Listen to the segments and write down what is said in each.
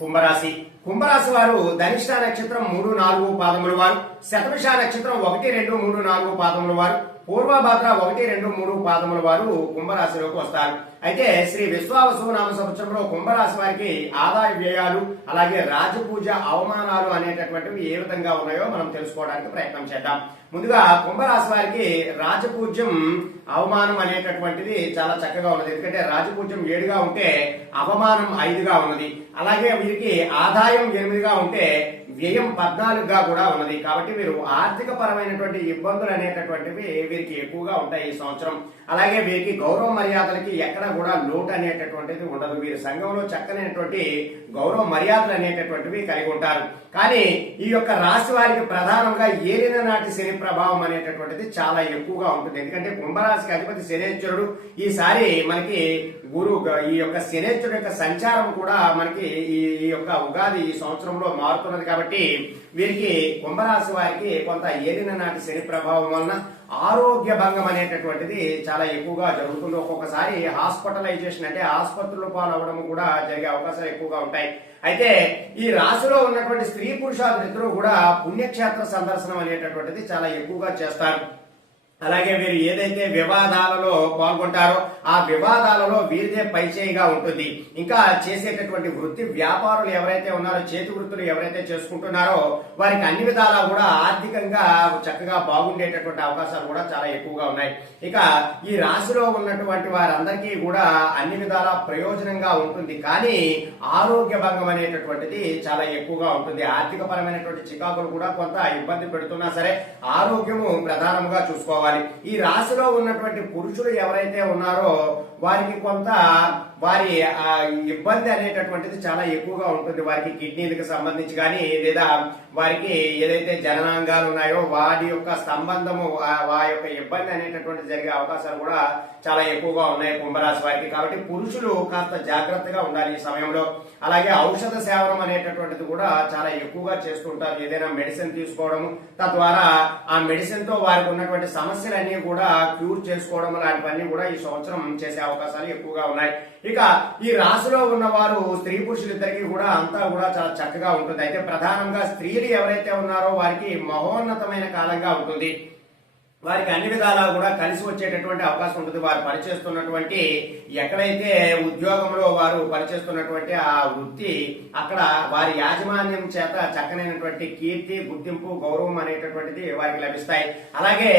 కుంభరాశి కుంభరాశి వారు ధనిష్ట నక్షత్రం 3-4 పాదముల వారు, శతభిష నక్షత్రం 1-2-3-4 పాదముల వారు, పూర్వభాద్ర 1-2-3 పాదముల వారు కుంభరాశిలోకి వస్తారు. అయితే శ్రీ విశ్వావసు నామ సంవత్సరంలో కుంభరాశి వారికి ఆదాయ వ్యయాలు అలాగే రాజపూజ అవమానాలు అనేటటువంటివి ఏ విధంగా ఉన్నాయో మనం తెలుసుకోవడానికి ప్రయత్నం చేద్దాం. ముందుగా కుంభరాశి వారికి రాజపూజ్యం అవమానం అనేటటువంటిది చాలా చక్కగా ఉన్నది. ఎందుకంటే రాజపూజ్యం 7గా ఉంటే అవమానం 5గా ఉన్నది. అలాగే వీరికి ఆదాయం 8గా ఉంటే వ్యయం 14గా కూడా ఉన్నది. కాబట్టి వీరు ఆర్థిక పరమైనటువంటి ఇబ్బందులు అనేటటువంటివి వీరికి ఎక్కువగా ఉంటాయి ఈ సంవత్సరం. అలాగే వీరికి గౌరవ మర్యాదలకి ఎక్కడ కూడా లోటు అనేటటువంటిది ఉండదు. వీరి సంఘంలో చక్కనైనటువంటి గౌరవ మర్యాదలు అనేటటువంటివి కలిగి ఉంటారు. కానీ ఈ యొక్క రాశి వారికి ప్రధానంగా ఏలిన నాటి శని ప్రభావం అనేటటువంటిది చాలా ఎక్కువగా ఉంటుంది. ఎందుకంటే కుంభరాశికి అధిపతి శనేశ్వరుడు. ఈసారి మనకి ఈ యొక్క శనేశ్వరుడు యొక్క సంచారం కూడా మనకి ఈ యొక్క ఉగాది ఈ సంవత్సరంలో మారుతున్నది. కాబట్టి వీరికి కుంభరాశి వారికి కొంత ఏలిన నాటి శని ప్రభావం వలన ఆరోగ్య భంగం అనేటటువంటిది చాలా ఎక్కువగా జరుగుతుంది. ఒక్కొక్కసారి హాస్పిటలైజేషన్ అంటే ఆసుపత్రుల పాలవడం కూడా జరిగే అవకాశాలు ఎక్కువగా ఉంటాయి. అయితే ఈ రాశిలో ఉన్నటువంటి స్త్రీ పురుషాదులిద్దరూ కూడా పుణ్యక్షేత్ర సందర్శనం అనేటటువంటిది చాలా ఎక్కువగా చేస్తారు. అలాగే వీరు ఏదైతే వివాదాలలో పాల్గొంటారో ఆ వివాదాలలో వీరిదే పైచేయిగా ఉంటుంది. ఇంకా చేసేటటువంటి వృత్తి వ్యాపారులు ఎవరైతే ఉన్నారో, చేతి వృత్తులు ఎవరైతే చేసుకుంటున్నారో వారికి అన్ని విధాలా కూడా ఆర్థికంగా చక్కగా బాగుండేటటువంటి అవకాశాలు కూడా చాలా ఎక్కువగా ఉన్నాయి. ఇక ఈ రాశిలో ఉన్నటువంటి వారందరికీ కూడా అన్ని విధాలా ప్రయోజనంగా ఉంటుంది. కానీ ఆరోగ్య భంగం అనేటటువంటిది చాలా ఎక్కువగా ఉంటుంది. ఆర్థిక పరమైనటువంటి చికాకులు కూడా కొంత ఇబ్బంది పెడుతున్నా సరే ఆరోగ్యము ప్రధానంగా చూసుకోవాలి. ఈ రాశిలో ఉన్నటువంటి పురుషులు ఎవరైతే ఉన్నారో వారికి కొంత వారి ఇబ్బంది అనేటటువంటిది చాలా ఎక్కువగా ఉంటుంది. వారికి కిడ్నీలకు సంబంధించి కానీ లేదా వారికి ఏదైతే జననాంగాలు ఉన్నాయో వాటి యొక్క సంబంధము వారి యొక్క ఇబ్బంది అనేటటువంటి జరిగే అవకాశాలు కూడా చాలా ఎక్కువగా ఉన్నాయి కుంభరాశి వారికి. కాబట్టి పురుషులు కాస్త జాగ్రత్తగా ఉండాలి ఈ సమయంలో. అలాగే ఔషధ సేవనం అనేటటువంటిది కూడా చాలా ఎక్కువగా చేస్తుంటారు. ఏదైనా మెడిసిన్ తీసుకోవడము, తద్వారా ఆ మెడిసిన్ తో వారికి ఉన్నటువంటి సమస్యలన్నీ కూడా క్యూర్ చేసుకోవడం లాంటివన్నీ కూడా ఈ సంవత్సరం చేసే అవకాశాలు ఎక్కువగా ఉన్నాయి. ఇక ఈ రాశిలో ఉన్నవారు స్త్రీ పురుషులిద్దరికీ కూడా అంతా కూడా చాలా చక్కగా ఉంటుంది. అయితే ప్రధానంగా స్త్రీలు ఎవరైతే ఉన్నారో వారికి మహోన్నతమైన కాలంగా ఉంటుంది. వారికి అన్ని విధాలా కూడా కలిసి వచ్చేటటువంటి అవకాశం ఉంటుంది. వారు పనిచేస్తున్నటువంటి ఎక్కడైతే ఉద్యోగంలో వారు పనిచేస్తున్నటువంటి ఆ వృత్తి అక్కడ వారి యాజమాన్యం చేత చక్కనైనటువంటి కీర్తి, గుర్తింపు, గౌరవం అనేటటువంటిది వారికి లభిస్తాయి. అలాగే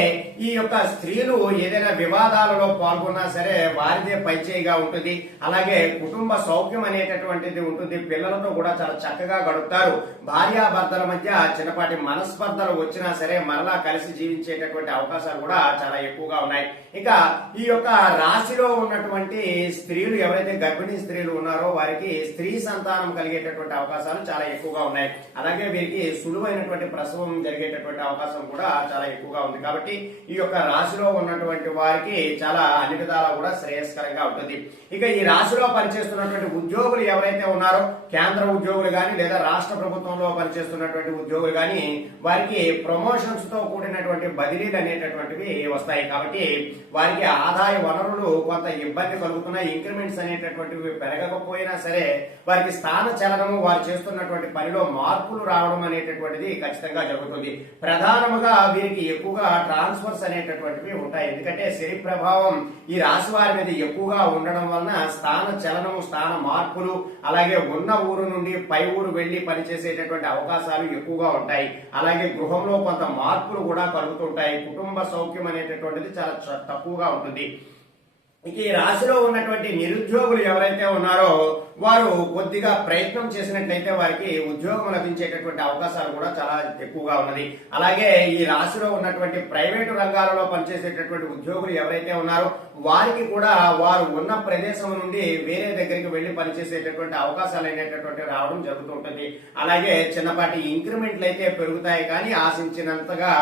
ఈ యొక్క స్త్రీలు ఏదైనా వివాదాలలో పాల్గొన్నా సరే వారిదే పైచేయిగా ఉంటుంది. అలాగే కుటుంబ సౌఖ్యం అనేటటువంటిది ఉంటుంది. పిల్లలతో కూడా చాలా చక్కగా గడుపుతారు. భార్యాభర్తల మధ్య చిన్నపాటి మనస్పర్ధలు వచ్చినా సరే మరలా కలిసి జీవించేటటువంటి అవకాశాలు కూడా చాలా ఎక్కువగా ఉన్నాయి. ఇక ఈ యొక్క రాశిలో ఉన్నటువంటి స్త్రీలు ఎవరైతే గర్భిణీ స్త్రీలు ఉన్నారో వారికి స్త్రీ సంతానం కలిగేటటువంటి అవకాశాలు చాలా ఎక్కువగా ఉన్నాయి. అలాగే వీరికి సులువైనటువంటి ప్రసవం జరిగేటటువంటి అవకాశం కూడా చాలా ఎక్కువగా ఉంది. కాబట్టి ఈ యొక్క రాశిలో ఉన్నటువంటి వారికి చాలా అన్ని విధాలా కూడా శ్రేయస్కరంగా ఉంటుంది. ఇక ఈ రాశిలో పనిచేస్తున్నటువంటి ఉద్యోగులు ఎవరైతే ఉన్నారో కేంద్ర ఉద్యోగులు గాని లేదా రాష్ట్ర ప్రభుత్వంలో పనిచేస్తున్నటువంటి ఉద్యోగులు గాని వారికి ప్రమోషన్స్ తో కూడినటువంటి బదిలీలు అనేటటువంటివి వస్తాయి. కాబట్టి వారికి ఆదాయ వనరులు కొంత ఇబ్బంది కలుగుతున్నాయి. ఇంక్రిమెంట్స్ అనేటటువంటివి పెరగకపోయినా సరే వారికి స్థాన చలనము, వారు చేస్తున్నటువంటి పనిలో మార్పులు రావడం అనేటటువంటిది ఖచ్చితంగా జరుగుతుంది. ప్రధానముగా వీరికి ఎక్కువగా ట్రాన్స్ఫర్స్ అనేటటువంటివి ఉంటాయి. ఎందుకంటే శని ప్రభావం ఈ రాశి వారి మీద ఎక్కువగా ఉండడం వలన స్థాన చలనము, స్థాన మార్పులు, అలాగే ఉన్న ఊరు నుండి పై ఊరు వెళ్లి పనిచేసేటటువంటి అవకాశాలు ఎక్కువగా ఉంటాయి. అలాగే గృహంలో కొంత మార్పులు కూడా కలుగుతుంటాయి. కుటుంబ సౌఖ్యం అనేటటువంటిది చాలా తక్కువగా ఉంటుంది. ఇక ఈ రాశిలో ఉన్నటువంటి నిరుద్యోగులు ఎవరైతే ఉన్నారో వారు కొద్దిగా ప్రయత్నం చేసినట్లయితే వారికి ఉద్యోగం లభించేటటువంటి అవకాశాలు కూడా చాలా ఎక్కువగా ఉన్నది. అలాగే ఈ రాశిలో ఉన్నటువంటి ప్రైవేటు రంగాలలో పనిచేసేటటువంటి ఉద్యోగులు ఎవరైతే ఉన్నారో వారికి కూడా వారు ఉన్న ప్రదేశం నుండి వేరే దగ్గరికి వెళ్లి పనిచేసేటటువంటి అవకాశాలు అనేటటువంటి రావడం జరుగుతుంటుంది. అలాగే చిన్నపాటి ఇంక్రిమెంట్లు అయితే పెరుగుతాయి కానీ ఆశించినంతగా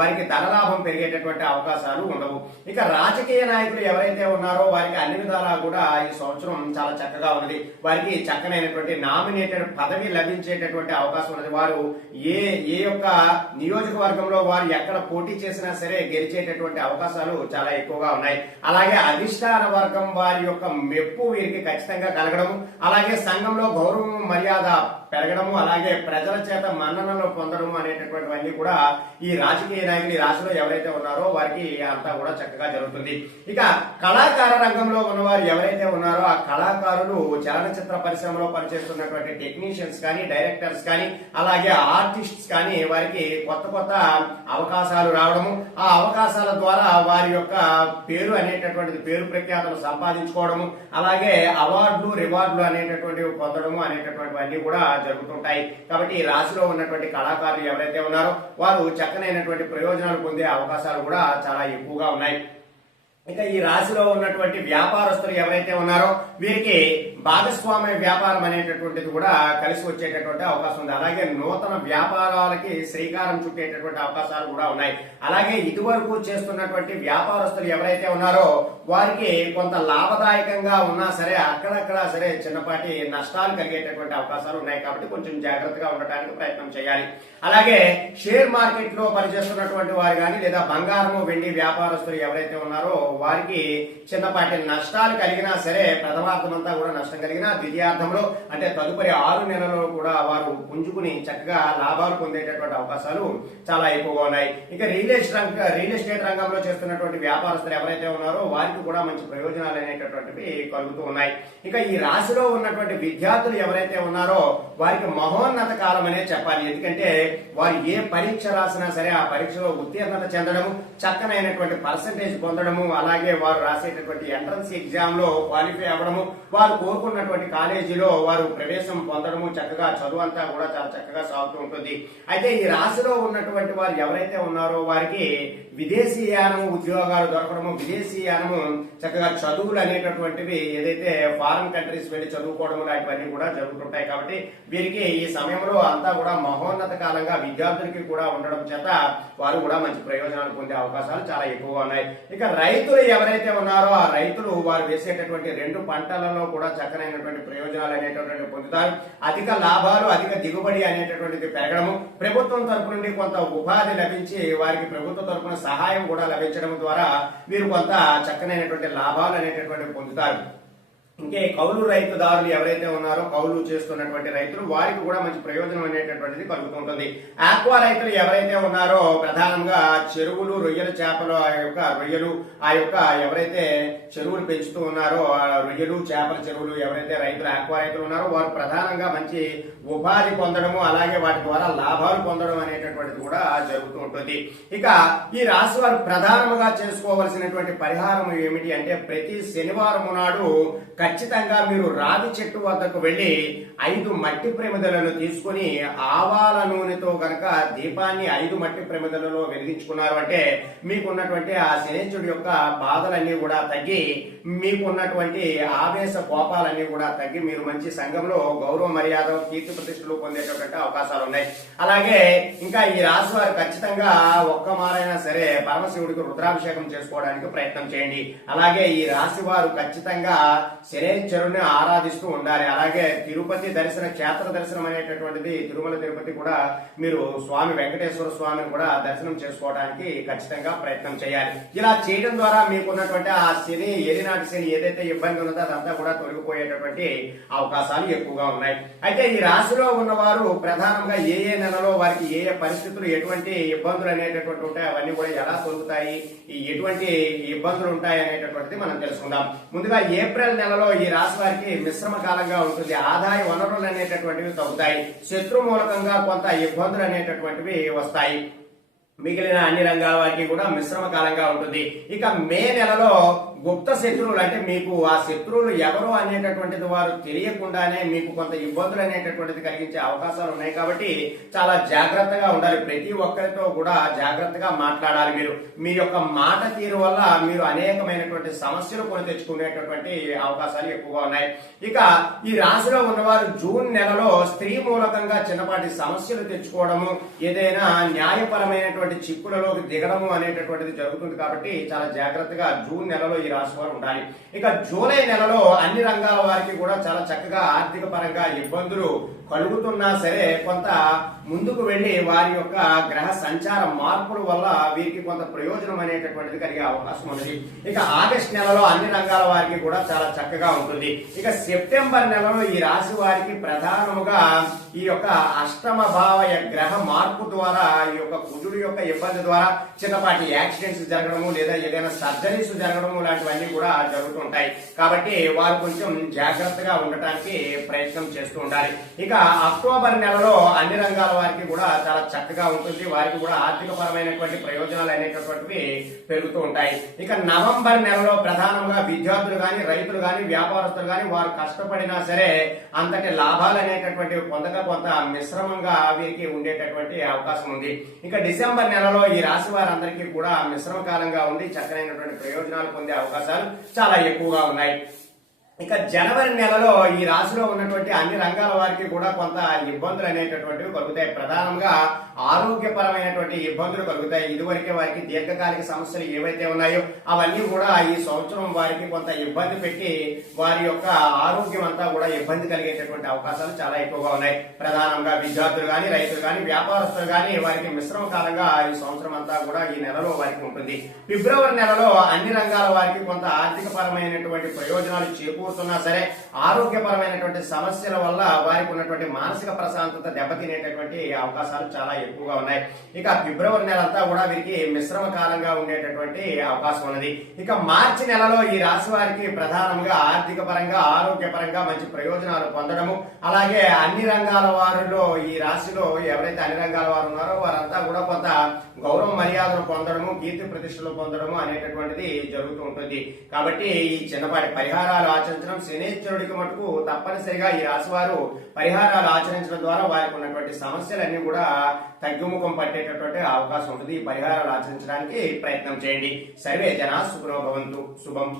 వారికి ధనలాభం పెరిగేటటువంటి అవకాశాలు ఉండవు. ఇక రాజకీయ నాయకులు ఎవరైతే ఉన్నారో వారికి అన్ని విధాలా కూడా ఈ సంవత్సరం చాలా చక్కగా ఉన్నది. వారికి చక్కనైనటువంటి నామినేటెడ్ పదవి లభించేటటువంటి అవకాశం ఉన్నది. వారు ఏ ఏ యొక్క నియోజకవర్గంలో వారు ఎక్కడ పోటీ చేసినా సరే గెలిచేటటువంటి అవకాశాలు చాలా ఎక్కువగా ఉన్నాయి. అలాగే అధిష్టాన వర్గం వారి యొక్క మెప్పు వీరికి ఖచ్చితంగా కలగడము, అలాగే సంఘంలో గౌరవం మర్యాద పెరగడము, అలాగే ప్రజల చేత మన్ననలు పొందడము అనేటటువంటివన్నీ కూడా ఈ రాజకీయ నాయకులు ఈ రాశిలో ఎవరైతే ఉన్నారో వారికి అంతా కూడా చక్కగా జరుగుతుంది. ఇక కళాకార రంగంలో ఉన్నవారు ఎవరైతే ఉన్నారో ఆ కళాకారులు చలనచిత్ర పరిశ్రమలో పనిచేస్తున్నటువంటి టెక్నీషియన్స్ కానీ, డైరెక్టర్స్ కానీ, అలాగే ఆర్టిస్ట్స్ కానీ వారికి కొత్త కొత్త అవకాశాలు రావడము, ఆ అవకాశాల ద్వారా వారి యొక్క పేరు అనేటటువంటిది పేరు ప్రఖ్యాతలు సంపాదించుకోవడము, అలాగే అవార్డులు రివార్డులు అనేటటువంటివి పొందడము అనేటటువంటివన్నీ కూడా జరుగుతుంటాయి. కాబట్టి ఈ రాశిలో ఉన్నటువంటి కళాకారులు ఎవరైతే ఉన్నారో వారు చక్కనైనటువంటి ప్రయోజనాలు పొందే అవకాశాలు కూడా చాలా ఎక్కువగా ఉన్నాయి. ఇక ఈ రాశిలో ఉన్నటువంటి వ్యాపారస్తులు ఎవరైతే ఉన్నారో వీరికి భాగస్వామ్య వ్యాపారం అనేటటువంటిది కూడా కలిసి వచ్చేటటువంటి అవకాశం ఉంది. అలాగే నూతన వ్యాపారాలకి శ్రీకారం చుట్టేటటువంటి అవకాశాలు కూడా ఉన్నాయి. అలాగే ఇదివరకు చేస్తున్నటువంటి వ్యాపారస్తులు ఎవరైతే ఉన్నారో వారికి కొంత లాభదాయకంగా ఉన్నా సరే అక్కడక్కడ సరే చిన్నపాటి నష్టాలు కలిగేటటువంటి అవకాశాలు ఉన్నాయి. కాబట్టి కొంచెం జాగ్రత్తగా ఉండటానికి ప్రయత్నం చేయాలి. అలాగే షేర్ మార్కెట్ లో పనిచేస్తున్నటువంటి వారు కానీ లేదా బంగారము వెండి వ్యాపారస్తులు ఎవరైతే ఉన్నారో వారికి చిన్నపాటి నష్టాలు కలిగినా సరే ప్రథమార్థం అంతా కూడా నష్టం కలిగినా ద్వితీయార్థంలో అంటే తదుపరి 6 నెలల్లో కూడా వారు పుంజుకుని చక్కగా లాభాలు పొందేటటువంటి అవకాశాలు చాలా ఎక్కువగా ఉన్నాయి. ఇక రియల్ ఎస్టేట్ రంగంలో చేస్తున్నటువంటి వ్యాపారస్తులు ఎవరైతే ఉన్నారో వారికి కూడా మంచి ప్రయోజనాలు అనేటటువంటివి కలుగుతూ ఉన్నాయి. ఇక ఈ రాశిలో ఉన్నటువంటి విద్యార్థులు ఎవరైతే ఉన్నారో వారికి మహోన్నత కాలం అనే చెప్పాలి. ఎందుకంటే వారు ఏ పరీక్ష రాసినా సరే ఆ పరీక్షలో ఉత్తీర్ణత చెందడము, చక్కనైనటువంటి పర్సంటేజ్ పొందడము, అలాగే వారు రాసేటటువంటి ఎంట్రన్స్ ఎగ్జామ్ లో క్వాలిఫై అవ్వడము, వారు కోరుకున్నటువంటి కాలేజీలో వారు ప్రవేశం పొందడము, చక్కగా చదువు అంతా కూడా చాలా చక్కగా సాగుతూ ఉంటుంది. అయితే ఈ రాశిలో ఉన్నటువంటి వారు ఎవరైతే ఉన్నారో వారికి విదేశీయానము ఉద్యోగాలు దొరకడము, విదేశీయానము చక్కగా చదువులు అనేటటువంటివి ఏదైతే ఫారెన్ కంట్రీస్ వెళ్లి చదువుకోవడం లాంటివన్నీ కూడా జరుగుతుంటాయి. కాబట్టి వీరికి ఈ సమయంలో అంతా కూడా మహోన్నత కాలంగా విద్యార్థులకి కూడా ఉండడం చేత వారు కూడా మంచి ప్రయోజనాలు పొందే అవకాశాలు చాలా ఎక్కువగా ఉన్నాయి. ఇక రైతులు ఎవరైతే ఉన్నారో ఆ రైతులు వారు వేసేటటువంటి 2 పంటలలో కూడా చక్కనైనటువంటి ప్రయోజనాలు అనేటటువంటి పొందుతారు. అధిక లాభాలు, అధిక దిగుబడి అనేటటువంటిది పెరగడము, ప్రభుత్వం తరపు నుండి కొంత ఉపాధి లభించి వారికి ప్రభుత్వ తరపున సహాయం కూడా లభించడం ద్వారా వీరు కొంత చక్కనైనటువంటి లాభాలు అనేటటువంటి పొందుతారు. ఇంకే కౌలు రైతుదారులు ఎవరైతే ఉన్నారో కౌలు చేస్తున్నటువంటి రైతులు వారికి కూడా మంచి ప్రయోజనం అనేటటువంటిది కలుగుతుంటుంది. ఆక్వా రైతులు ఎవరైతే ఉన్నారో ప్రధానంగా చెరువులు, రొయ్యల చేపలు, రొయ్యలు ఎవరైతే చెరువులు పెంచుతూ ఉన్నారో రొయ్యలు చేపల చెరువులు ఎవరైతే రైతులు ఆక్వా రైతులు ఉన్నారో వారు ప్రధానంగా మంచి ఉపాధి పొందడము, అలాగే వాటి ద్వారా లాభాలు పొందడం అనేటటువంటిది కూడా జరుగుతూ ఉంటుంది. ఇక ఈ రాశి వారు ప్రధానంగా చేసుకోవలసినటువంటి పరిహారం ఏమిటి అంటే ప్రతి శనివారం నాడు ఖచ్చితంగా మీరు రావి చెట్టు వద్దకు వెళ్లి 5 మట్టి ప్రమిదలను తీసుకుని ఆవాల నూనెతో గనక దీపాన్ని 5 మట్టి ప్రమిదలలో వెలిగించుకున్నారు అంటే మీకున్నటువంటి ఆ శనేశ్వరుడు యొక్క బాధలన్నీ కూడా తగ్గి, మీకున్నటువంటి ఆవేశ కోపాలన్నీ కూడా తగ్గి మీరు మంచి సంఘంలో గౌరవ మర్యాద, కీర్తి ప్రతిష్టలు పొందేటటువంటి అవకాశాలు ఉన్నాయి. అలాగే ఇంకా ఈ రాశి వారు ఖచ్చితంగా ఒక్క మారైనా సరే పరమశివుడికి రుద్రాభిషేకం చేసుకోవడానికి ప్రయత్నం చేయండి. అలాగే ఈ రాశి వారు ఖచ్చితంగా శనేశ్వరుని ఆరాధిస్తూ ఉండాలి. అలాగే తిరుపతి దర్శన, క్షేత్ర దర్శనం అనేటటువంటిది తిరుమల తిరుపతి కూడా మీరు స్వామి వెంకటేశ్వర స్వామిని కూడా దర్శనం చేసుకోవడానికి ఖచ్చితంగా ప్రయత్నం చేయాలి. ఇలా చేయడం ద్వారా మీకున్నటువంటి ఆ శని, ఏలినాటి శని ఏదైతే ఇబ్బంది ఉన్నదో అదంతా కూడా తొలగిపోయేటటువంటి అవకాశాలు ఎక్కువగా ఉన్నాయి. అయితే ఈ రాశిలో ఉన్నవారు ప్రధానంగా ఏ నెలలో వారికి ఏ పరిస్థితులు, ఎటువంటి ఇబ్బందులు అనేటటువంటి ఉంటాయి, అవన్నీ కూడా ఎలా తొలుగుతాయి, ఎటువంటి ఇబ్బందులు ఉంటాయి అనేటటువంటిది మనం తెలుసుకుందాం. ముందుగా ఏప్రిల్ నెలలో ఈ రాశి వారికి మిశ్రమ కాలంగా ఉంటుంది. ఆదాయ వనరులు అనేటటువంటివి తగ్గుతాయి. శత్రు మూలకంగా కొంత ఇబ్బందులు అనేటటువంటివి వస్తాయి. మిగిలిన అన్ని రంగాల వారికి కూడా మిశ్రమ కాలంగా ఉంటుంది. ఇక మే నెలలో గుప్త శత్రువులు అంటే మీకు ఆ శత్రువులు ఎవరు అనేటటువంటిది వారు తెలియకుండానే మీకు కొంత ఇబ్బందులు అనేటటువంటిది కలిగించే అవకాశాలు ఉన్నాయి. కాబట్టి చాలా జాగ్రత్తగా ఉండాలి. ప్రతి ఒక్కరితో కూడా జాగ్రత్తగా మాట్లాడాలి. మీ యొక్క మాట తీరు వల్ల మీరు అనేకమైనటువంటి సమస్యలు కొని తెచ్చుకునేటటువంటి అవకాశాలు ఎక్కువగా ఉన్నాయి. ఇక ఈ రాశిలో ఉన్నవారు జూన్ నెలలో స్త్రీ మూలకంగా చిన్నపాటి సమస్యలు తెచ్చుకోవడము, ఏదైనా న్యాయపరమైనటువంటి రకాలైనటువంటి చిక్కులలోకి దిగడము అనేటటువంటిది జరుగుతుంది కాబట్టి చాలా జాగ్రత్తగా జూన్ నెలలో ఈ రాశి వారు ఉండాలి. ఇక జూలై నెలలో అన్ని రంగాల వారికి కూడా చాలా చక్కగా ఆర్థిక పరంగా ఇబ్బందులు కలుగుతున్నా సరే కొంత ముందుకు వెళ్లి వారి యొక్క గ్రహ సంచార మార్పుల వల్ల వీరికి కొంత ప్రయోజనం అనేటటువంటిది కలిగే అవకాశం ఉంది. ఇక ఆగస్టు నెలలో అన్ని రంగాల వారికి కూడా చాలా చక్కగా ఉంటుంది. ఇక సెప్టెంబర్ నెలలో ఈ రాశి వారికి ప్రధానముగా ఈ యొక్క అష్టమ భావ గ్రహ మార్పు ద్వారా ఈ యొక్క కుజుడి యొక్క ఇబ్బంది ద్వారా చిన్నపాటి యాక్సిడెంట్స్ జరగడము లేదా ఏదైనా సర్జరీస్ జరగడము లాంటివన్నీ కూడా జరుగుతుంటాయి. కాబట్టి వారు కొంచెం జాగ్రత్తగా ఉండటానికి ప్రయత్నం చేస్తూ ఉండాలి. ఇక అక్టోబర్ నెలలో అన్ని రంగాల వారికి కూడా చాలా చక్కగా ఉంటుంది. వారికి కూడా ఆర్థిక పరమైనటువంటి ప్రయోజనాలు అనేటటువంటివి పెరుగుతూ ఉంటాయి. ఇక నవంబర్ నెలలో ప్రధానంగా విద్యార్థులు గాని రైతులు గాని వ్యాపారస్తులు గాని వారు కష్టపడినా సరే అంతటి లాభాలు అనేటటువంటివి పొందక కొంత మిశ్రమంగా వీరికి ఉండేటటువంటి అవకాశం ఉంది. ఇక డిసెంబర్ నెలలో ఈ రాశి వారందరికీ కూడా మిశ్రమ కాలంగా ఉండి చక్కనైనటువంటి ప్రయోజనాలు పొందే అవకాశాలు చాలా ఎక్కువగా ఉన్నాయి. ఇక జనవరి నెలలో ఈ రాశిలో ఉన్నటువంటి అన్ని రంగాల వారికి కూడా కొంత ఇబ్బందులు అనేటటువంటివి కలుగుతాయి. ప్రధానంగా ఆరోగ్యపరమైనటువంటి ఇబ్బందులు కలుగుతాయి. ఇదివరకే వారికి దీర్ఘకాలిక సమస్యలు ఏవైతే ఉన్నాయో అవన్నీ కూడా ఈ సంవత్సరం వారికి కొంత ఇబ్బంది పెట్టి వారి యొక్క ఆరోగ్యం అంతా కూడా ఇబ్బంది కలిగేటటువంటి అవకాశాలు చాలా ఎక్కువగా ఉన్నాయి. ప్రధానంగా విద్యార్థులు గాని రైతులు గాని వ్యాపారస్తులు గాని వారికి మిశ్రమ కాలంగా ఈ సంవత్సరం అంతా కూడా ఈ నెలలో వారికి ఉంటుంది. ఫిబ్రవరి నెలలో అన్ని రంగాల వారికి కొంత ఆర్థిక పరమైనటువంటి ప్రయోజనాలు చేకూరుతున్నా సరే ఆరోగ్యపరమైనటువంటి సమస్యల వల్ల వారికి ఉన్నటువంటి మానసిక ప్రశాంతత దెబ్బతినేటటువంటి అవకాశాలు చాలా ఎక్కువగా ఉన్నాయి. ఇక ఫిబ్రవరి నెల అంతా కూడా వీరికి మిశ్రమ కాలంగా ఉండేటటువంటి అవకాశం ఉన్నది. ఇక మార్చి నెలలో ఈ రాశి వారికి ప్రధానంగా ఆర్థిక పరంగా ఆరోగ్య పరంగా మంచి ప్రయోజనాలు పొందడము అలాగే అన్ని రంగాల వారిలో ఈ రాశిలో ఎవరైతే అన్ని రంగాల వారు ఉన్నారో వారంతా కూడా కొంత గౌరవ మర్యాదలు పొందడము కీర్తి ప్రతిష్టలు పొందడము అనేటటువంటిది జరుగుతూ ఉంటుంది. కాబట్టి ఈ చిన్నపాటి పరిహారాలు ఆచరించడం శనేశ్వరుడికి మటుకు తప్పనిసరిగా ఈ రాశి వారు పరిహారాలు ఆచరించడం ద్వారా వారికి ఉన్నటువంటి సమస్యలన్నీ కూడా తగ్గుముఖం పట్టేటటువంటి అవకాశం ఉంటుంది. ఈ పరిహారాలు ఆచరించడానికి ప్రయత్నం చేయండి. సర్వే జనా సుఖినో భవంతు. శుభం.